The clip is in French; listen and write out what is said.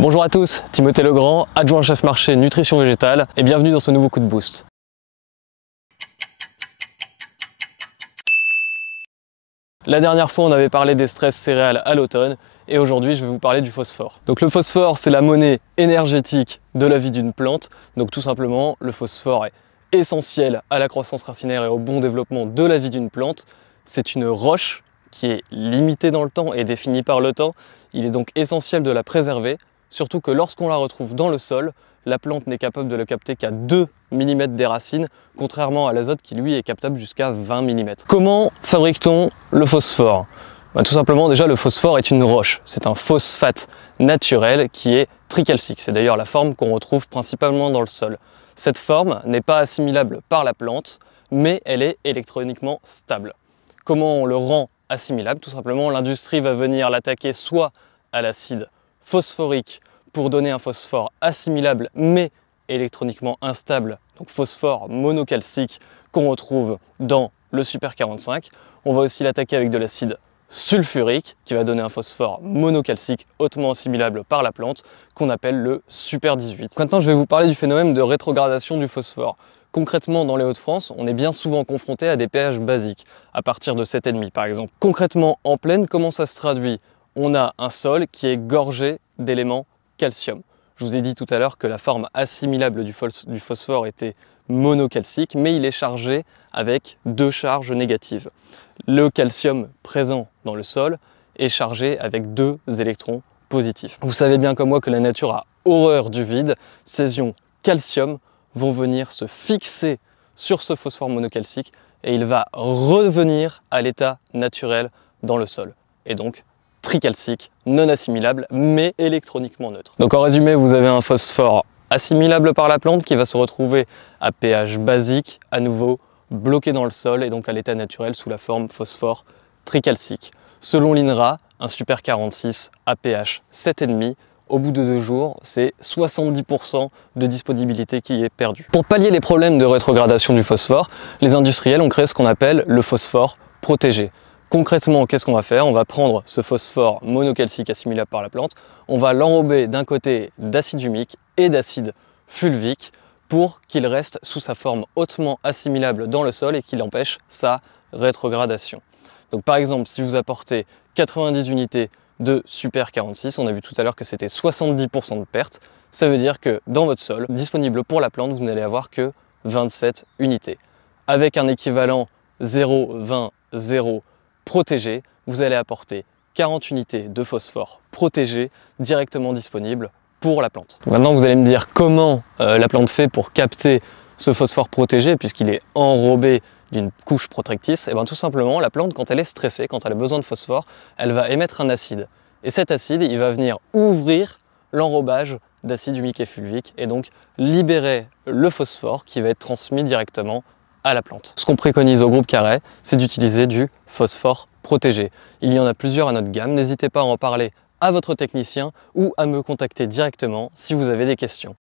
Bonjour à tous, Timothée Legrand, adjoint chef marché nutrition végétale et bienvenue dans ce nouveau coup de boost. La dernière fois on avait parlé des stress céréales à l'automne et aujourd'hui je vais vous parler du phosphore. Donc le phosphore c'est la monnaie énergétique de la vie d'une plante, donc tout simplement le phosphore est essentiel à la croissance racinaire et au bon développement de la vie d'une plante. C'est une roche qui est limitée dans le temps et définie par le temps, il est donc essentiel de la préserver. Surtout que lorsqu'on la retrouve dans le sol, la plante n'est capable de le capter qu'à 2 mm des racines, contrairement à l'azote qui lui est captable jusqu'à 20 mm. Comment fabrique-t-on le phosphore? Tout simplement, déjà le phosphore est une roche, c'est un phosphate naturel qui est tricalcique. C'est d'ailleurs la forme qu'on retrouve principalement dans le sol. Cette forme n'est pas assimilable par la plante, mais elle est électroniquement stable. Comment on le rend assimilable? Tout simplement, l'industrie va venir l'attaquer soit à l'acide phosphorique pour donner un phosphore assimilable mais électroniquement instable, donc phosphore monocalcique qu'on retrouve dans le Super 45. On va aussi l'attaquer avec de l'acide sulfurique qui va donner un phosphore monocalcique hautement assimilable par la plante qu'on appelle le Super 18. Maintenant je vais vous parler du phénomène de rétrogradation du phosphore. Concrètement, dans les Hauts-de-France, on est bien souvent confronté à des pH basiques, à partir de 7,5 par exemple. Concrètement, en plaine, comment ça se traduit? On a un sol qui est gorgé d'éléments calcium. Je vous ai dit tout à l'heure que la forme assimilable du phosphore était monocalcique, mais il est chargé avec 2 charges négatives. Le calcium présent dans le sol est chargé avec 2 électrons positifs. Vous savez bien comme moi que la nature a horreur du vide. Ces ions calcium vont venir se fixer sur ce phosphore monocalcique et il va revenir à l'état naturel dans le sol. Et donc, tricalcique, non assimilable, mais électroniquement neutre. Donc en résumé, vous avez un phosphore assimilable par la plante qui va se retrouver à pH basique, à nouveau bloqué dans le sol et donc à l'état naturel sous la forme phosphore tricalcique. Selon l'INRA, un Super 46 à pH 7,5, au bout de 2 jours, c'est 70% de disponibilité qui est perdue. Pour pallier les problèmes de rétrogradation du phosphore, les industriels ont créé ce qu'on appelle le phosphore protégé. Concrètement, qu'est-ce qu'on va faire? On va prendre ce phosphore monocalcique assimilable par la plante, on va l'enrober d'un côté d'acide humique et d'acide fulvique pour qu'il reste sous sa forme hautement assimilable dans le sol et qu'il empêche sa rétrogradation. Donc par exemple, si vous apportez 90 unités de Super 46, on a vu tout à l'heure que c'était 70% de perte, ça veut dire que dans votre sol, disponible pour la plante, vous n'allez avoir que 27 unités. Avec un équivalent 0,20, 0 protégé, vous allez apporter 40 unités de phosphore protégé directement disponibles pour la plante. Maintenant vous allez me dire comment la plante fait pour capter ce phosphore protégé puisqu'il est enrobé d'une couche protectrice. Et bien tout simplement la plante quand elle est stressée, quand elle a besoin de phosphore, elle va émettre un acide. Et cet acide il va venir ouvrir l'enrobage d'acide humique et fulvique et donc libérer le phosphore qui va être transmis directement à la plante. Ce qu'on préconise au groupe Carré, c'est d'utiliser du phosphore protégé. Il y en a plusieurs à notre gamme, n'hésitez pas à en parler à votre technicien ou à me contacter directement si vous avez des questions.